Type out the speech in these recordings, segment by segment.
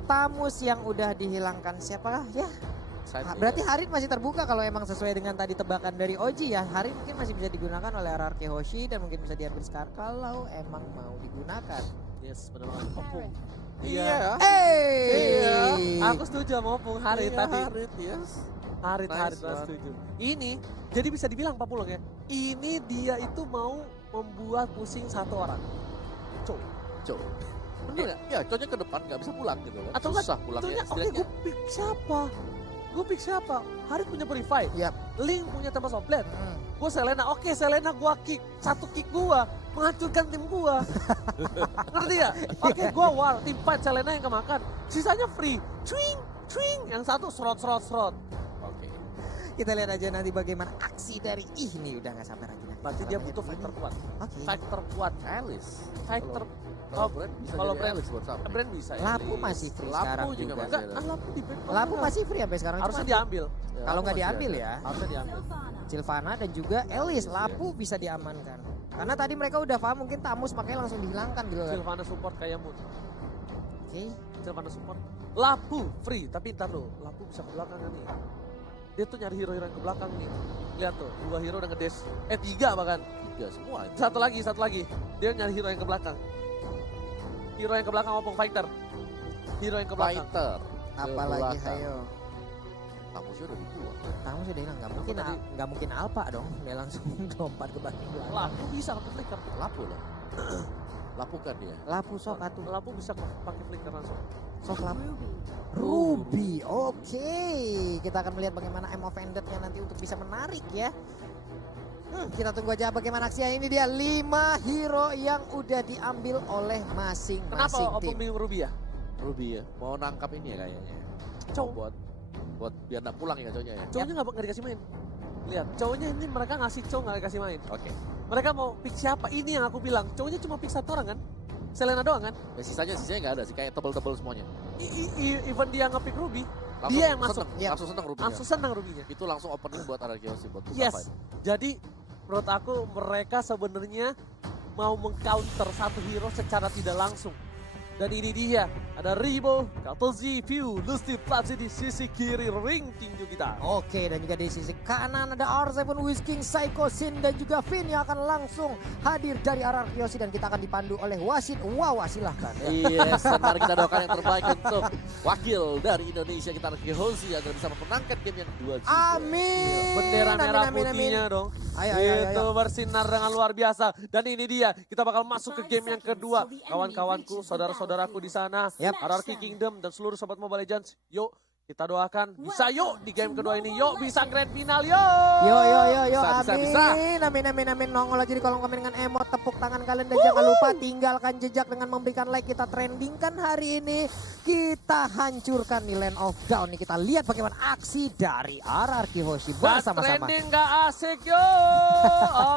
Tamus yang udah dihilangkan siapakah ya? Berarti Harit masih terbuka kalau emang sesuai dengan tadi tebakan dari Oji ya. Harit mungkin masih bisa digunakan oleh RRQ Hoshi dan mungkin bisa diambil Scar kalau emang mau digunakan. Yes, benar banget. Opung. Iya. Iya. Aku setuju sama Opung Harit tadi. Harit, yes. Harit setuju. Ini jadi bisa dibilang Pak Pulung ya. Ini dia itu mau membuat pusing satu orang. Cow. Bener nggak? Ya, cowoknya ke depan nggak bisa pulang gitu kan. Atau susah pulangnya. Oke, gue pick siapa? Harit punya Purify. Yap. Link punya Tempest of Blade. Gue Selena, oke Selena gue kick. Satu kick gue menghancurkan tim gue. Ngerti ya? Oke gue war, tim fight Selena yang kemakan. Sisanya free. Twing. Yang satu serot. Oke. Kita lihat aja nanti bagaimana aksi dari ini udah nggak sabar lagi. Berarti dia butuh fighter kuat. Oke. Fighter kuat. Alice. Fighter. Kalau Brand bisa kalau jadi Brand- Alice buat Sapri. Brand bisa ya. Lapu masih free Lapu sekarang juga juga. masih. Enggak, Lapu di ban. Lapu masih free sampai sekarang. Harusnya Cuma diambil. Ya, kalau Lapu nggak masih diambil ada. ya, Harusnya diambil. Sylvana dan juga Elis, Lapu bisa diamankan. Karena tadi mereka udah paham mungkin Tamus makanya langsung dihilangkan gitu kan. Sylvana support kayak Moon. Oke. Sylvana support. Lapu free, tapi ntar lo, Lapu bisa ke belakang kan nih. Dia tuh nyari hero-hero yang ke belakang nih. Lihat tuh, 2 hero udah ngedes. 3 bahkan. 3 semua. Satu lagi. Dia nyari hero yang ke belakang. Hero yang ke belakang Opung fighter. Hero yang ke belakang. Fighter. Apalagi hayo. Tamusnya udah dibuang. Tamus sudah hilang, nggak mungkin Alpha dong. Dia langsung lompat ke belakang. Lapu bisa pakai flicker. Lapu lah. Lapukan dia. Lapu sok atuh. Lapu bisa pakai flicker langsung. Sok Lapu. Ruby, oke. Kita akan melihat bagaimana M offended-nya nanti untuk bisa menarik ya. Kita tunggu aja bagaimana aksinya. Ini dia 5 hero yang udah diambil oleh Kenapa masing-masing Opung tim. bingung Ruby ya? Ruby ya. Mau nangkap ini ya kayaknya. Cowok. Buat biar nggak pulang ya cowoknya ya. Cowoknya nggak dikasih main. Lihat, cowoknya ini mereka ngasih cowok nggak dikasih main. Oke. Mereka mau pick siapa? Ini yang aku bilang. Cowoknya cuma pick satu orang kan? Selena doang kan? Ya sisanya nggak ada sih, kayak tebel-tebel semuanya. Even dia nge-pick Ruby, Langsung dia yang masuk. seneng, Yap. langsung seneng Ruby. Langsung senang Ruby-nya. Itu langsung opening buat Ararkiosi buat buka Yes. fight. Jadi menurut aku mereka sebenarnya mau mengcounter satu hero secara tidak langsung. Dan ini dia, ada Ribo, Katozi, View, Lusty, Platzi di sisi kiri ring tinju kita. Oke, dan juga di sisi kanan ada R7 Whisking, Psycho Sin dan juga Finn yang akan langsung hadir dari RRQ dan kita akan dipandu oleh wasit. Wawa silahkan. Yes, dan mari kita doakan yang terbaik untuk wakil dari Indonesia kita Ararkiosi agar bisa memenangkan game yang kedua juga. Amin. Bendera merah Amin, amin, putihnya dong. Ayo. Itu bersinar dengan luar biasa. Dan ini dia, kita bakal masuk ke game yang kedua. Kawan-kawanku, saudara-saudaraku di sana, Yap. RRQ Kingdom dan seluruh sobat Mobile Legends. Yuk, kita doakan bisa yuk di game kedua ini. Yuk, bisa grand final yuk. Yo, Bisa. amin. Nongol aja di kolom komen dengan emot tepuk tangan kalian dan jangan lupa tinggalkan jejak dengan memberikan like. Kita trendingkan hari ini, kita hancurkan di Land of Dawn nih. Kita lihat bagaimana aksi dari RRQ Hoshi bersama-sama. Trending gak asik yo.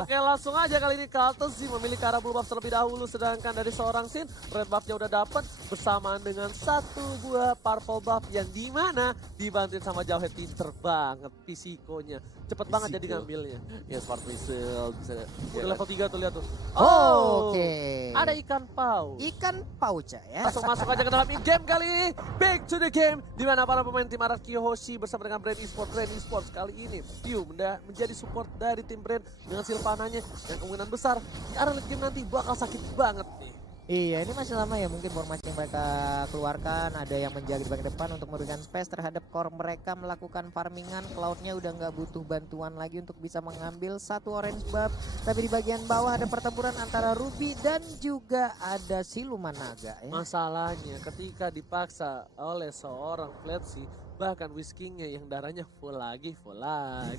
Oke, langsung aja kali ini Kaltus sih memilih ke arah blue buff terlebih dahulu, sedangkan dari seorang Sin red buffnya udah dapat bersamaan dengan satu buah purple buff yang dimana dibantuin sama Jauhead. Pinter banget Pisikonya, cepet banget jadi ngambilnya. Ya smart missile bisa. Udah level 3 tuh, lihat tuh. Oke. Ada ikan paus. Ikan pauca ya. Langsung masuk aja ke dalam in-game kali ini. Back to the game. Di mana para pemain tim RRQ Hoshi bersama dengan Brand Esports kali ini. View menjadi support dari tim Brand dengan Sylvananya yang kemungkinan besar di arah late game nanti bakal sakit banget nih. Iya, ini masih lama ya mungkin formasi yang mereka keluarkan. Ada yang menjaga di bagian depan untuk memberikan space terhadap core mereka melakukan farmingan. Cloud-nya udah nggak butuh bantuan lagi untuk bisa mengambil satu orange buff. Tapi di bagian bawah ada pertempuran antara Ruby dan juga ada Siluman Naga ya. Masalahnya ketika dipaksa oleh seorang Fletsi, bahkan Whiskingnya yang darahnya full lagi.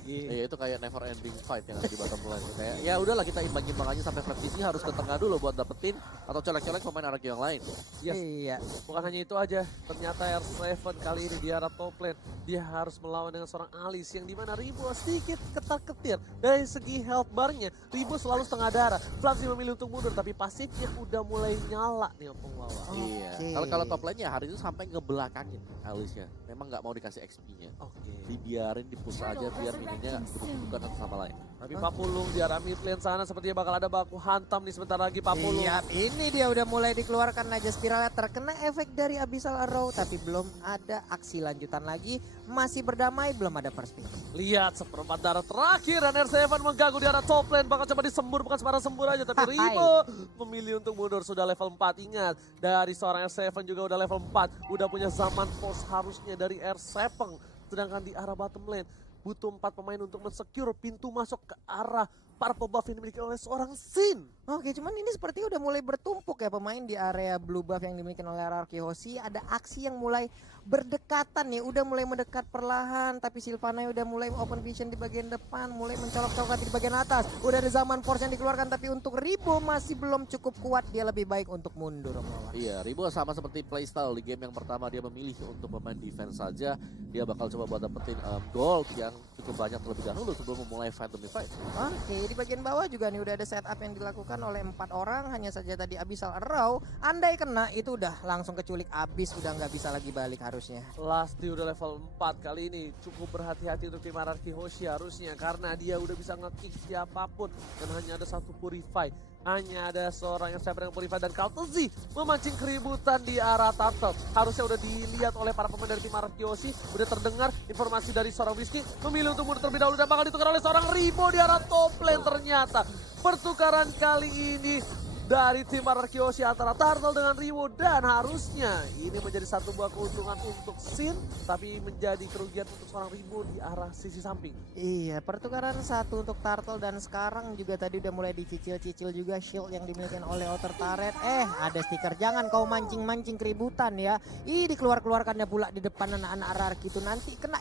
Ya itu kayak never ending fight yang ada di bottom lane. Kayak ya udahlah kita imbang-imbang aja sampai Flat DC harus ke tengah dulu buat dapetin atau colek-colek pemain RRQ yang lain. Yes. Iya. Bukan hanya itu aja, ternyata R7 kali ini di arah top lane dia harus melawan dengan seorang Alice yang dimana Ribo sedikit ketar-ketir dari segi health barnya. Ribo selalu setengah darah. Flamsy memilih untuk mundur tapi pasifnya udah mulai nyala nih Opung Wawa. Iya. Oke. Kalau top lane-nya hari itu sampai ngebelakangin Alice-nya. Memang nggak mau dikasih XP-nya. Oke. Dibiarin dipus aja biar mininya bukan satu sama lain. Tapi Papulung di arah mid lane sana sepertinya bakal ada baku hantam nih sebentar lagi Papulung. Iya, ini dia udah mulai dikeluarkan aja spiralnya, terkena efek dari Abyssal Arrow tapi belum ada aksi lanjutan lagi. Masih berdamai, belum ada first pick. Lihat seperempat darah terakhir dan R7 mengganggu di arah top lane. Bakal coba disembur, bukan sembarang sembur aja. Tapi Rimo memilih untuk mundur, sudah level 4. Ingat, dari seorang R7 juga udah level 4. Udah punya zaman force harusnya dari R7. Sedangkan di arah bottom lane, butuh 4 pemain untuk mensecure pintu masuk ke arah purple buff yang dimiliki oleh seorang Sin. Oke, cuman ini sepertinya udah mulai bertumpuk ya pemain di area blue buff yang dimiliki oleh RRQ Hoshi. Ada aksi yang mulai berdekatan nih, udah mulai mendekat perlahan. Tapi Sylvana udah mulai open vision di bagian depan, mulai mencolok-colok di bagian atas. Udah ada zaman force yang dikeluarkan, tapi untuk Ribo masih belum cukup kuat. Dia lebih baik untuk mundur. Iya, Ribo sama seperti playstyle di game yang pertama, dia memilih untuk pemain defense saja. Dia bakal coba buat dapetin gold yang cukup banyak terlebih dahulu sebelum memulai fight demi fight. Oke, di bagian bawah juga nih udah ada setup yang dilakukan oleh 4 orang. Hanya saja tadi Abyssal Arrow, andai kena itu udah langsung keculik abis, udah nggak bisa lagi balik harusnya. Lasti udah level 4 kali ini. Cukup berhati-hati untuk tim RRQ Hoshi harusnya. Karena dia udah bisa nge-kick siapapun. Dan hanya ada satu Purify. Hanya ada seorang yang siapa yang Purify dan Kaltezi memancing keributan di arah Turtle. Harusnya udah dilihat oleh para pemain dari tim RRQ Hoshi. Udah terdengar informasi dari seorang Whiskey. Memilih untuk mundur terlebih dahulu dan bakal ditukar oleh seorang Ribo di arah top lane. Ternyata pertukaran kali ini dari tim RRQ Hoshi antara Turtle dengan Riwo, dan harusnya ini menjadi satu buah keuntungan untuk Sin, tapi menjadi kerugian untuk seorang Riwo di arah sisi samping. Iya, pertukaran satu untuk Turtle dan sekarang juga tadi udah mulai dicicil-cicil juga shield yang dimiliki oleh Outer Turret. Ada stiker, jangan kau mancing-mancing keributan ya. Dikeluarkannya pula di depan anak-anak RRQ itu nanti kena.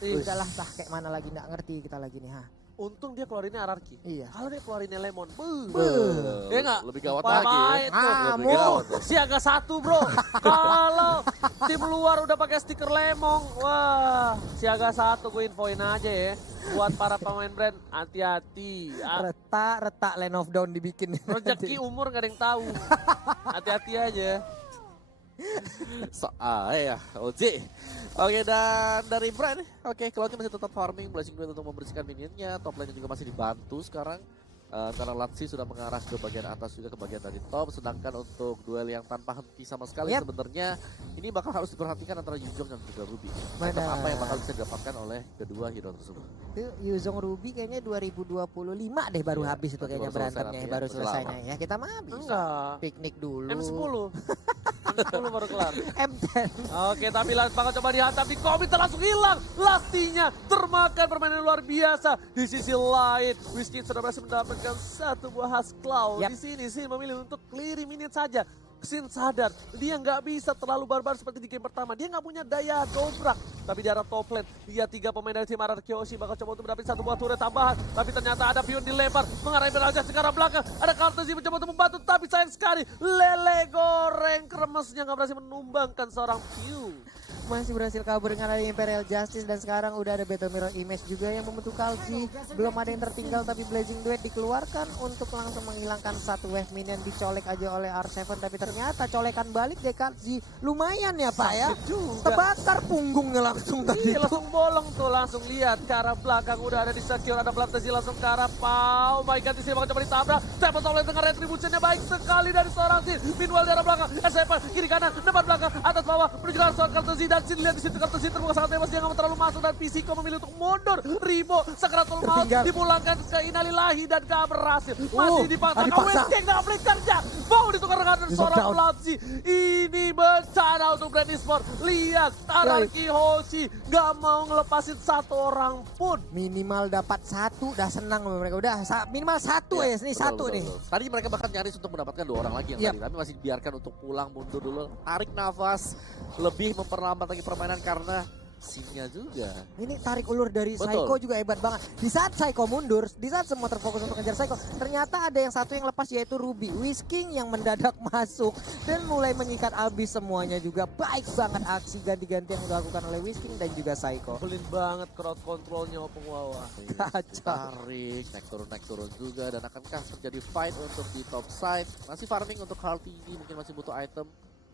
Udahlah, kayak mana lagi, nggak ngerti kita lagi nih. Untung dia keluarinnya Ararki. Iya. Kalau dia keluarinnya Lemon, Ya nggak? Lebih gawat lagi ya. Lebih gawat. Siaga 1 bro. Kalau tim luar udah pakai stiker lemon, wah siaga 1 gue infoin aja ya. Buat para pemain brand, hati-hati. Retak Land of Dawn dibikin. Rezeki umur gak ada yang tahu. Hati-hati aja. Ya, Oji. Oke, dan dari Brand, Cloud masih tetap farming, Blazing Duet untuk membersihkan minionnya, top lane juga masih dibantu sekarang. Karena Latsi sudah mengarah ke bagian atas juga ke bagian dari top, sedangkan untuk duel yang tanpa henti sama sekali sebenarnya ini bakal harus diperhatikan antara Yuzong dan juga Ruby. Apa yang bakal bisa didapatkan oleh kedua hero tersebut? Itu Yuzong Ruby kayaknya 2025 deh baru habis itu kayaknya berantemnya, baru selesainya ya. Kita mah bisa Enggak. piknik dulu. M10. M10 baru kelar. M10. Oke, tapi bakal coba dihantam di komit, langsung hilang. Lastinya termakan permainan luar biasa. Di sisi lain, Whiskey sudah berhasil mendapatkan satu buah khas Cloud. Di sini Sin memilih untuk clear minion saja. Sin sadar dia nggak bisa terlalu barbar seperti di game pertama. Dia nggak punya daya dobrak. Tapi di arah top lane, dia 3 pemain dari tim RRQ Hoshi bakal coba untuk mendapatkan satu buah turret tambahan. Tapi ternyata ada Pion dilempar mengarah Beraja sekarang belakang. Ada Kaltezi mencoba untuk membantu, tapi sayang sekali lele goreng kremesnya nggak berhasil menumbangkan seorang Pion. Masih berhasil kabur dengan ada Imperial Justice dan sekarang udah ada Battle Mirror Image juga yang membentuk Kalji. Belum ada yang tertinggal tapi Blazing Duet dikeluarkan untuk langsung menghilangkan satu wave minion, dicolek aja oleh R7 tapi ternyata colekan balik deh Kalji. Lumayan ya Pak ya. Terbakar punggungnya langsung tadi. Iya, langsung bolong tuh, langsung lihat ke arah belakang udah ada di secure, ada Platezi langsung ke arah Pau. My God, di sini bakal coba ditabrak. Stephen Tolen dengan retributionnya baik sekali dari seorang Sin. Meanwhile di arah belakang, S7 kiri kanan, depan belakang, atas bawah menuju ke arah seorang Kaltezi. Dan Sin lihat di situ Kaltezi terbuka sangat bebas, dia nggak mau terlalu masuk dan Pisiko memilih untuk mundur. Ribo Sakratul Maut dipulangkan ke Innalillahi dan gak berhasil. Masih dipaksa. Kawinke nggak boleh kerja. Mau ditukar dengan seorang Platzi. Ini bencana untuk Brand Esport. Lihat RRQ Hoshi nggak mau ngelepasin satu orang pun. Minimal dapat satu, udah senang mereka. Udah minimal satu ya, ini satu nih. Tadi mereka bahkan nyaris untuk mendapatkan 2 orang lagi yang tadi, tapi masih dibiarkan untuk pulang mundur dulu. Tarik nafas, lebih memperlambat lagi permainan karena Sinnya juga. Ini tarik ulur dari Psycho juga hebat banget. Di saat Psycho mundur, di saat semua terfokus untuk ngejar Psycho, ternyata ada yang satu yang lepas yaitu Ruby. Whisking yang mendadak masuk dan mulai mengikat abis semuanya juga. Baik banget aksi ganti-ganti yang dilakukan oleh Whisking dan juga Psycho. Pelin banget crowd controlnya Opung Wawa. Kacau. Tarik, naik turun juga, dan akankah terjadi fight untuk di top side. Masih farming untuk hal tinggi, mungkin masih butuh item.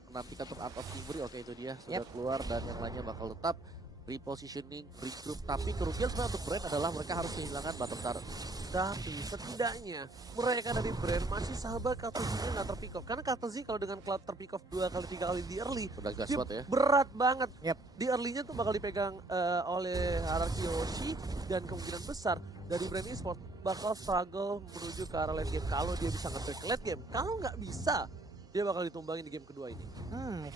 Menantikan untuk Art of Timbury, oke itu dia sudah keluar dan yang lainnya bakal tetap repositioning, regroup. Tapi kerugian sebenarnya untuk Brand adalah mereka harus kehilangan bottom turret. Tapi setidaknya mereka dari brand masih sabar Kartuzinya nggak terpick off. Karena Kartuzi kalau dengan Cloud terpick off 2 kali 3 kali di early, Udah gas dia banget ya. berat banget. Yap. Di early-nya tuh bakal dipegang oleh Haraki Yoshi dan kemungkinan besar dari brand eSport bakal struggle menuju ke arah late game kalau dia bisa nge-track late game. Kalau nggak bisa, dia bakal ditumbangin di game kedua ini.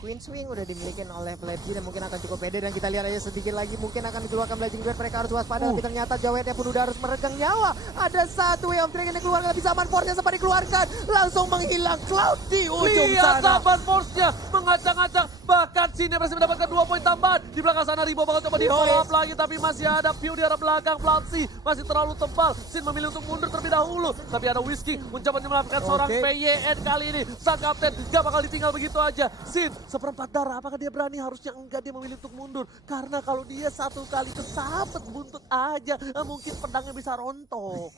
Queen Swing udah dimiliki oleh Pledgy dan mungkin akan cukup pede, dan kita lihat aja sedikit lagi mungkin akan dikeluarkan Blazing Duet. Mereka harus waspada, tapi ternyata Jawetnya pun udah harus meregang nyawa. Ada satu Way of Dragon yang keluar, nggak bisa Man Force-nya sempat dikeluarkan, langsung menghilang Cloud di ujung Lihat sana. Saban Force-nya mengacang-acang, bahkan Sin berhasil mendapatkan 2 poin tambahan. Di belakang sana Ribo bakal coba di follow up lagi, tapi masih ada Pew di arah belakang. Platsi masih terlalu tebal, Sin memilih untuk mundur terlebih dahulu, tapi ada Whiskey mencoba menyelamatkan seorang PYN kali ini. Sang kapten gak bakal ditinggal begitu aja. Sin seperempat darah, apakah dia berani? Harusnya enggak, dia memilih untuk mundur, karena kalau dia satu kali kesabet buntut aja, mungkin pedangnya bisa rontok.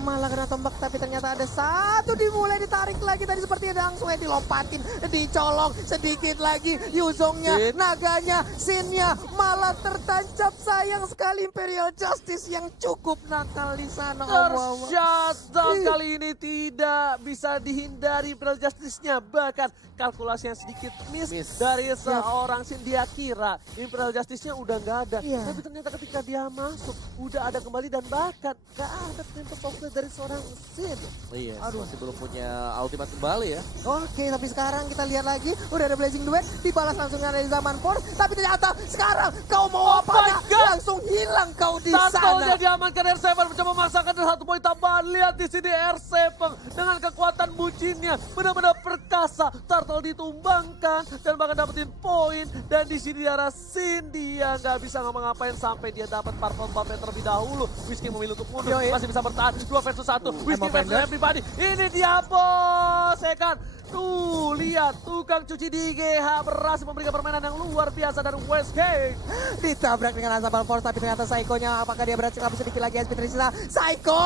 Malah kena tombak, tapi ternyata ada satu dimulai ditarik lagi tadi, seperti ada langsung dilompatin, dicolong sedikit lagi. Yuzongnya, naganya, Sinnya malah tertancap. Sayang sekali Imperial Justice yang cukup nakal di sana. Tershutdown kali ini tidak bisa dihindari Imperial Justice-nya, bahkan kalkulasi yang sedikit miss dari seorang Sin. Dia kira Imperial Justice-nya udah nggak ada, tapi ternyata ketika dia masuk udah ada kembali, dan bahkan gak ada Tempest of Fate dari seorang Sin. Iya, masih belum punya ultimate kembali ya. Oke, tapi sekarang kita lihat lagi, udah ada Blazing Duet, dibalas langsung dari Zaman Force, tapi ternyata sekarang kau mau apa? Langsung hilang kau di sana. Satunya diamankan R7, mencoba memaksakan 1 poin tambahan. Lihat di sini R7 dengan kekuatan bucinnya benar-benar perkasa. Turtle ditumbangkan dan bahkan dapetin poin, dan di sini di arah Sin dia nggak bisa ngapa-ngapain sampai dia dapat purple buff terlebih dahulu. Whiskey memilih untuk mundur, masih bisa bertahan 2 versus 1. Whiskey versus everybody. Ini dia bos, ya kan? Tuh, lihat tukang cuci di GH berhasil memberikan permainan yang luar biasa dari Westgate. Ditabrak dengan Azabal Force, tapi ternyata Psycho-nya apakah dia berhasil kabur sedikit lagi? SP tersisa. Psycho,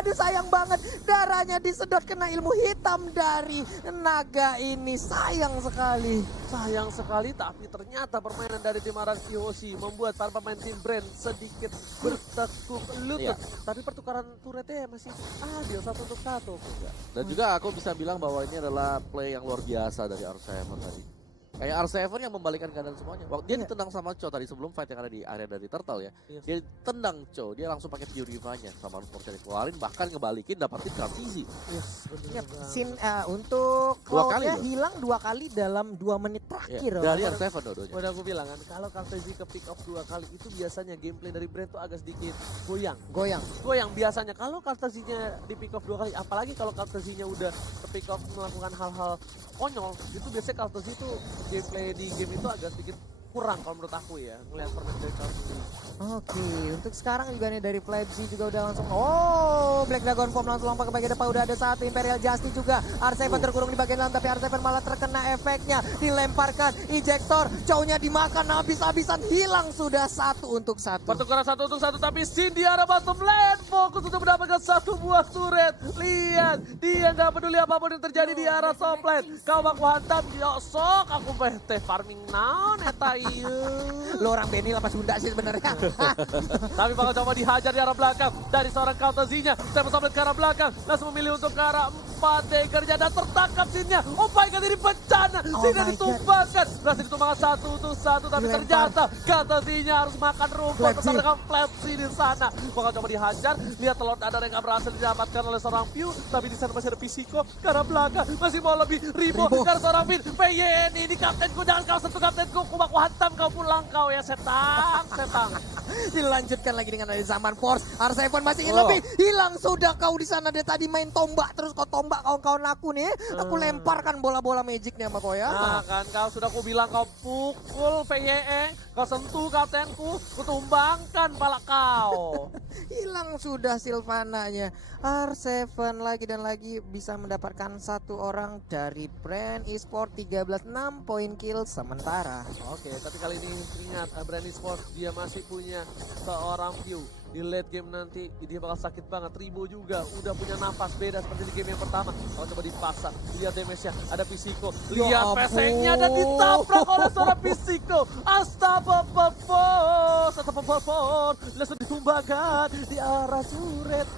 aduh sayang banget, darahnya disedot kena ilmu hitam dari naga ini. Sayang sekali. Sayang sekali, tapi ternyata permainan dari tim Araki Yoshi membuat para pemain tim Brand sedikit bertekuk lutut. Tapi pertukaran turretnya masih adil 1-1. Dan juga aku bisa bilang bahwa ini adalah play yang luar biasa dari R7 tadi. Kayak R7 yang membalikkan keadaan semuanya. Waktu dia ditendang sama Cho tadi sebelum fight yang ada di area dari Turtle ya. Dia tendang Cho, dia langsung pakai Pure Diva-nya sama Force dikeluarin, bahkan ngebalikin dapetin Kartizi. Sin untuk Cloud-nya hilang 2 kali dalam 2 menit terakhir. Dari R7 dua-duanya. Udah aku bilang kan, kalau Kartizi ke pick off 2 kali itu biasanya gameplay dari Brand tuh agak sedikit goyang biasanya. Kalau Kartizinya di pick off 2 kali, apalagi kalau Kartizinya udah ke pick off melakukan hal-hal konyol, itu biasanya Kartizi itu gameplay di game itu agak sedikit kurang kalau menurut aku ya, ngeliat permainan dari Kartizi. Oke, untuk sekarang juga nih dari Pledgy juga udah langsung, Black Dragon Form langsung lompat ke bagian depan. Udah ada satu Imperial Justice juga, R7 terkurung di bagian dalam, tapi R7 malah terkena efeknya, dilemparkan ejector, Chow-nya dimakan habis-habisan, hilang sudah 1 untuk 1. Pertukaran 1 untuk 1, tapi Sin di arah bottom lane fokus untuk mendapatkan 1 buah turret. Lihat, dia nggak peduli apapun yang terjadi di arah top lane. Kau baku hantam, sok aku teh farming naon eta ieu. Lo orang Benny apa Sunda sih sebenarnya. Tapi bakal coba dihajar di arah belakang dari seorang Kartuzinya. Tempest of Fate ke arah belakang, langsung memilih untuk ke arah 4 Daggernya, dan tertangkap Sinnya. Oh my god, ini bencana. Sinnya ditumbangkan, berhasil ditumbangkan 1 untuk 1, tapi ternyata Kartuzinya harus makan rumput bersama dengan Pledgy di sana. Bakal coba dihajar, lihat telur dadar yang gak berhasil didapatkan oleh seorang Pew, tapi di sana masih ada Pisiko ke arah belakang, masih mau lebih Ribo dari seorang Vin. PYN ini kaptenku, jangan kau sentuh kaptenku, aku hantam kau pulang kau ya setang. Dilanjutkan lagi dengan dari Zaman Force. R7 masih ingin lebih, hilang sudah kau di sana. Dia tadi main tombak terus, kau tombak kawan-kawan aku nih. Aku lemparkan bola-bola magicnya sama kau ya. Nah kan, kau sudah aku bilang kau pukul PYE, kau sentuh kaptenku, kutumbangkan pala kau. Hilang sudah Sylvana-nya. R7 lagi dan lagi bisa mendapatkan 1 orang dari Brand eSport, 13 6 poin kill sementara. Oke, tapi kali ini ingat Brand eSport dia masih punya seorang Pew. Di late game nanti dia bakal sakit banget. Ribo juga udah punya nafas beda seperti di game yang pertama. Kalau coba dipasang, lihat damage-nya, ada Pisiko, lihat pesengnya dan ditabrak oleh seorang Pisiko. Astagfirullah. for. Langsung ditumbangkan di arah turret.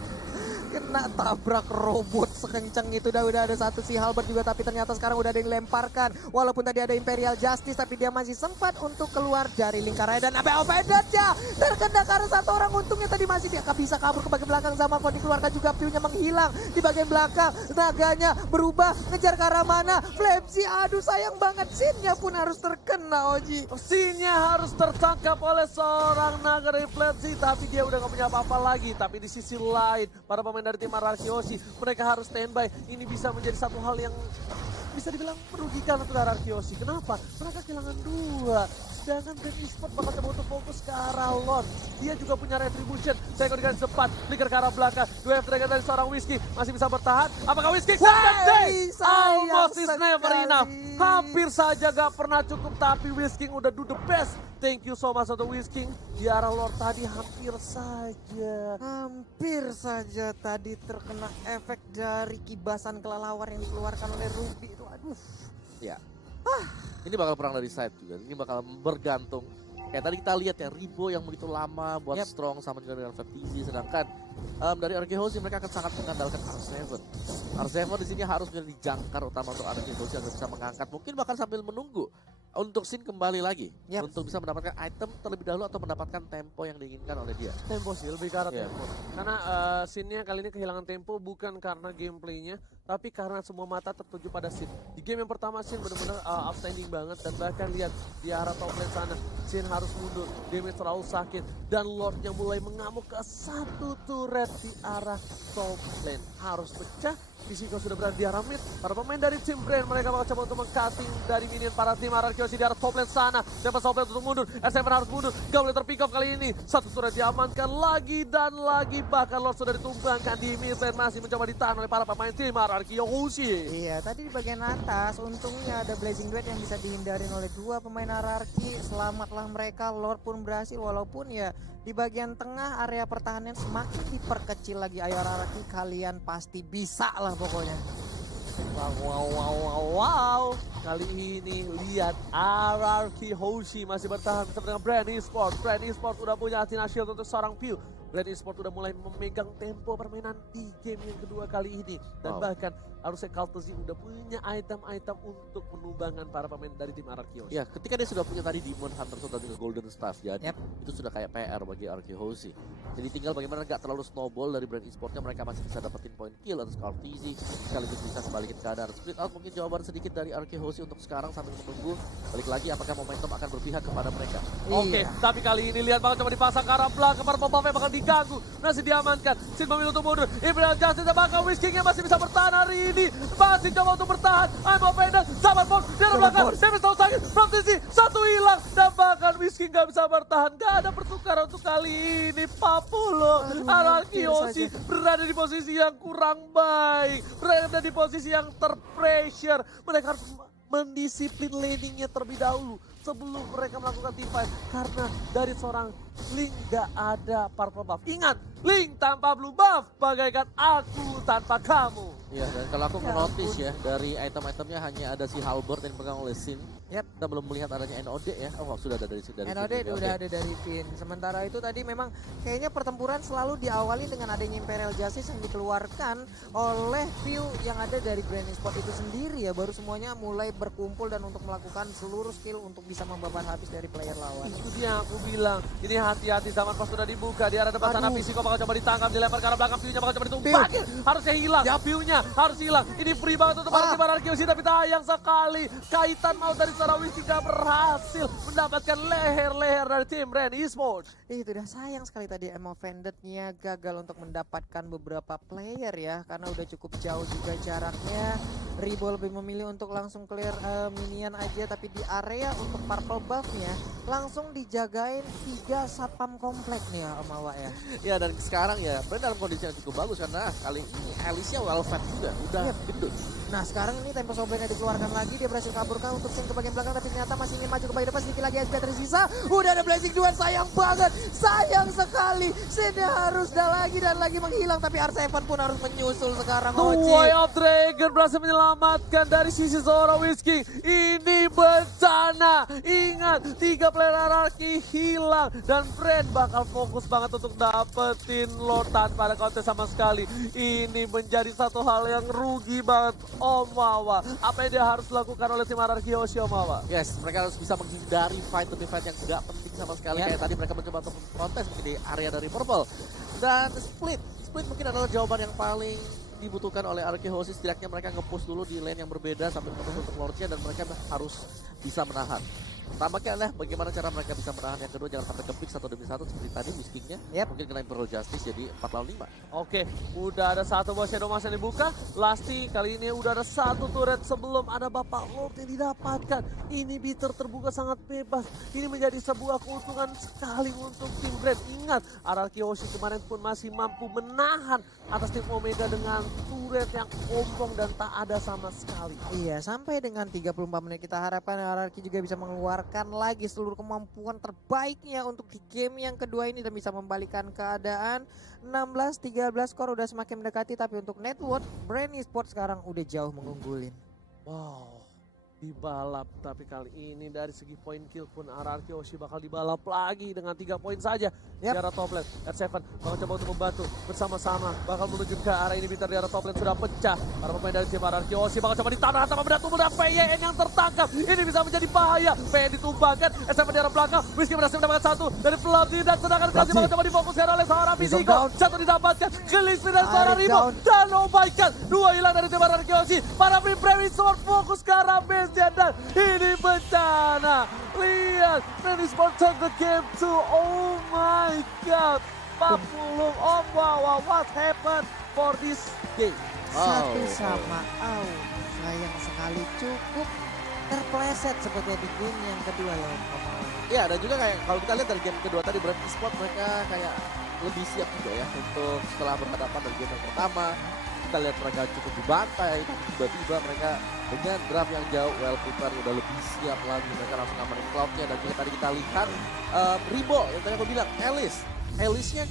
Kena tabrak robot sekencang itu. Udah ada satu si Halbert juga, tapi ternyata sekarang udah ada yang dilemparkan. Walaupun tadi ada Imperial Justice, tapi dia masih sempat untuk keluar dari lingkarannya. Dan Opedatnya terkena karena satu orang. Untungnya tadi masih dia bisa kabur ke bagian belakang. Sama kok dikeluarkan juga, view-nya menghilang di bagian belakang. Naganya berubah, ngejar ke arah mana. Flamesy, aduh sayang banget. Scene-nya pun harus terkena, Oji. Scene-nya harus tertangkap oleh seorang naga dari Flamesy, tapi dia udah gak punya apa-apa lagi. Tapi di sisi lain, para pemain dari tim RRQ Hoshi, mereka harus standby. Ini bisa menjadi satu hal yang bisa dibilang merugikan untuk RRQ Hoshi. Kenapa? Mereka kehilangan 2. Sedangkan Brand Esport bakal coba untuk fokus ke arah Lord. Dia juga punya Retribution. Saya akan dikasih cepat. Flicker ke arah belakang. 2 F-Dragon dari seorang Whiskey. Masih bisa bertahan. Apakah Whiskey? Almost is never enough. Hampir saja gak pernah cukup. Tapi Whiskey udah do the best. Thank you so much untuk Whiskey. Di arah Lord tadi hampir saja Tadi terkena efek dari kibasan kelelawar yang dikeluarkan oleh Ruby itu. Aduh. Ya. Ini bakal perang dari side juga. Ini bakal bergantung. Kayak tadi kita lihat ya, Ribo yang begitu lama buat strong sama juga dengan FTV. Sedangkan dari RRQ Hoshi mereka akan sangat mengandalkan R7. R7 di sini harus menjadi jangkar utama untuk RRQ Hoshi agar bisa mengangkat. Mungkin bahkan sambil menunggu untuk Sin kembali lagi. Untuk bisa mendapatkan item terlebih dahulu atau mendapatkan tempo yang diinginkan oleh dia. Tempo sih, lebih ke arah tempo. Karena Sin-nya kali ini kehilangan tempo bukan karena gameplaynya, tapi karena semua mata tertuju pada Sin. Di game yang pertama Sin benar-benar outstanding banget, dan bahkan lihat di arah top lane sana, Sin harus mundur, damage terlalu sakit, dan Lordnya mulai mengamuk ke satu turret di arah top lane. Harus pecah. Fisiko sudah berada di arah mid. Para pemain dari tim Brand mereka bakal coba untuk meng-cutting dari minion para tim RRQ Hoshi di arah top lane sana. Siapa top lane untuk mundur. R7 harus mundur. Gak boleh terpick up kali ini. Satu turret diamankan lagi dan lagi. Bahkan Lord sudah ditumbangkan di mid lane. Masih mencoba ditahan oleh para pemain tim RRQ Hoshi. Iya, tadi di bagian atas untungnya ada Blazing Duet yang bisa dihindarin oleh 2 pemain RRQ. Selamatlah mereka. Lord pun berhasil, walaupun ya di bagian tengah area pertahanan semakin diperkecil lagi. Ayo RRQ, kalian pasti bisa lah pokoknya. Wow. Kali ini lihat RRQ Hoshi masih bertahan bersama dengan Brand Esport. Brand Esport udah punya Athena Shield untuk seorang Pew. Brand Esport udah mulai memegang tempo permainan di game yang kedua kali ini. Dan bahkan harusnya Kaltezi udah punya item-item untuk menumbangkan para pemain dari tim RRQ Hoshi. Ya, ketika dia sudah punya tadi Demon Hunter dan juga Golden Staff, jadi itu sudah kayak PR bagi RRQ Hoshi. Jadi tinggal bagaimana nggak terlalu snowball dari Brand Esportnya, mereka masih bisa dapetin point kill atas Kaltezi, sekaligus bisa kembaliin keadaan split out. Mungkin jawaban sedikit dari RRQ Hoshi untuk sekarang sambil menunggu balik lagi apakah momentum akan berpihak kepada mereka. Oke, tapi kali ini lihat bakal coba dipasang ke arah belakang, para pemain bakal diganggu, masih diamankan. Sin memilih untuk mundur. Imperial Justice dan bahkan Whiskey-nya masih bisa bertahan hari ini. Masih coba untuk bertahan. I'm Opedat, Saban Fox, di arah belakang. Davis tahu sakit, Praktisi, satu hilang. Dan bahkan Whiskey nggak bisa bertahan. Gak ada pertukaran untuk kali ini. Papulo, RRQ Hoshi berada di posisi yang kurang baik. Berada di posisi yang terpressure. Mereka harus mendisiplin laningnya terlebih dahulu sebelum mereka melakukan team fight, karena dari seorang Link gak ada purple buff. Ingat, Link tanpa blue buff bagaikan aku tanpa kamu. Iya, dan kalau aku menotis ya, dari item-itemnya hanya ada si Halbert yang dipegang oleh Sin. Kita belum melihat adanya NOD ya. Oh, sudah ada dari NOD udah ada dari Pin. Sementara itu tadi memang kayaknya pertempuran selalu diawali dengan adanya Imperial Justice yang dikeluarkan oleh view yang ada dari Brand Esport itu sendiri ya. Baru semuanya mulai berkumpul dan untuk melakukan seluruh skill untuk bisa membabat habis dari player lawan. Itu dia aku bilang. Ini hati-hati, zaman pas sudah dibuka di arah depan sana. Fisiko bakal coba ditangkap, dilempar ke arah belakang. View-nya bakal coba ditumbangin. Harusnya hilang. View-nya harus hilang. Ini free banget untuk para tim RRQ Hoshi, tapi sayang sekali. Kaitan mau dari seorang Whiskey gak berhasil mendapatkan leher-leher dari tim Brand Esports. Itu udah sayang sekali tadi Emo Vended-nya gagal untuk mendapatkan beberapa player ya, karena udah cukup jauh juga jaraknya. Ribo lebih memilih untuk langsung clear minion aja, tapi di area untuk purple buff-nya langsung dijagain 3 satpam komplek nih ya Om Awa ya. Ya, dan sekarang ya Brand dalam kondisi yang cukup bagus karena kali ini Alicia well fed juga, udah gendut. Nah sekarang ini tempo sobreknya dikeluarkan lagi, dia berhasil kaburkan untuk Sin ke bagian belakang, tapi ternyata masih ingin maju ke bagian depan, sedikit lagi SP tersisa. Udah ada Blazing Duel, sayang banget, sayang sekali. Sinnya harus lagi dan lagi menghilang, tapi R7 pun harus menyusul sekarang. The Oci. Way of Dragon berhasil menyelamatkan dari sisi seorang Whisking. Ini bencana. Ingat, 3 player Ararki hilang. Dan Brand bakal fokus banget untuk dapetin Lord tanpa ada kontes sama sekali. Ini menjadi satu hal yang rugi banget. Omawa, apa yang dia harus lakukan oleh tim Ararki Yoshi, Omawa? Yes, mereka harus bisa menghindari fight demi fight yang gak penting sama sekali. Yep. Kayak tadi mereka mencoba untuk kontes mungkin di area dari Purple. Dan split mungkin adalah jawaban yang paling dibutuhkan oleh Ararki Hoshi. Setidaknya mereka nge-push dulu di lane yang berbeda sambil menunggu untuk Lordnya, dan mereka harus bisa menahan. Tampaknya adalah bagaimana cara mereka bisa menahan. Yang kedua, jangan sampai ke-pick 1 demi 1 seperti tadi Whiskingnya. Yep. Mungkin kena Imperial Justice jadi 4 lawan 5. Oke, udah ada satu buah Shadow Mask yang dibuka. Lasti kali ini udah ada satu turret sebelum ada Bapak Lord yang didapatkan. Ini bitter terbuka sangat bebas. Ini menjadi sebuah keuntungan sekali untuk tim Brand. Ingat, Ararki Hoshi kemarin pun masih mampu menahan atas tim Omega dengan turret yang ompong dan tak ada sama sekali. Iya, sampai dengan 34 menit kita harapkan Ararki juga bisa mengeluarkan lagi seluruh kemampuan terbaiknya untuk di game yang kedua ini dan bisa membalikan keadaan. 16-13 skor udah semakin mendekati, tapi untuk net worth Brand Esports sekarang udah jauh mengunggulin. Wow, dibalap, tapi kali ini dari segi poin kill pun Ararki Hoshi bakal dibalap lagi dengan 3 poin saja. Di arah top lane, R7 bakal coba untuk membantu bersama-sama, bakal menuju ke arah ini. Bitter di arah top lane sudah pecah. Para pemain dari tim Ararki Hoshi bakal coba ditahan tanpa benda tubuh dan PYN yang tertangkap. Ini bisa menjadi bahaya. PYN ditumbangkan, R7 di arah belakang. Whiskey berhasil mendapatkan satu dari Fluffy, dan sedangkan Kazi bakal coba difokuskan oleh seorang Physical. Satu didapatkan, Gillespie dan seorang Rimo. Dan oh my god, 2 hilang dari tim Ararki Hoshi. Para Brave Sword fokus ke arah base-nya, dan ini bencana. Lihat, Brand Esports take the game to, oh my god, 40. Oh wow, what happened for this game? Satu sama out, sayang sekali, cukup terpleset seperti di game yang kedua ya Om. Ya, dan juga kayak kalau kita lihat dari game kedua tadi, Brand Esports mereka kayak lebih siap juga ya untuk setelah berhadapan dari game yang pertama. Kita lihat mereka cukup dibantai, tapi tiba-tiba mereka dengan draft yang jauh, well prepared, udah lebih siap lagi. Mereka langsung ngamanin cloudnya, dan juga tadi kita lihat Ribo yang tadi aku bilang, Alice-nya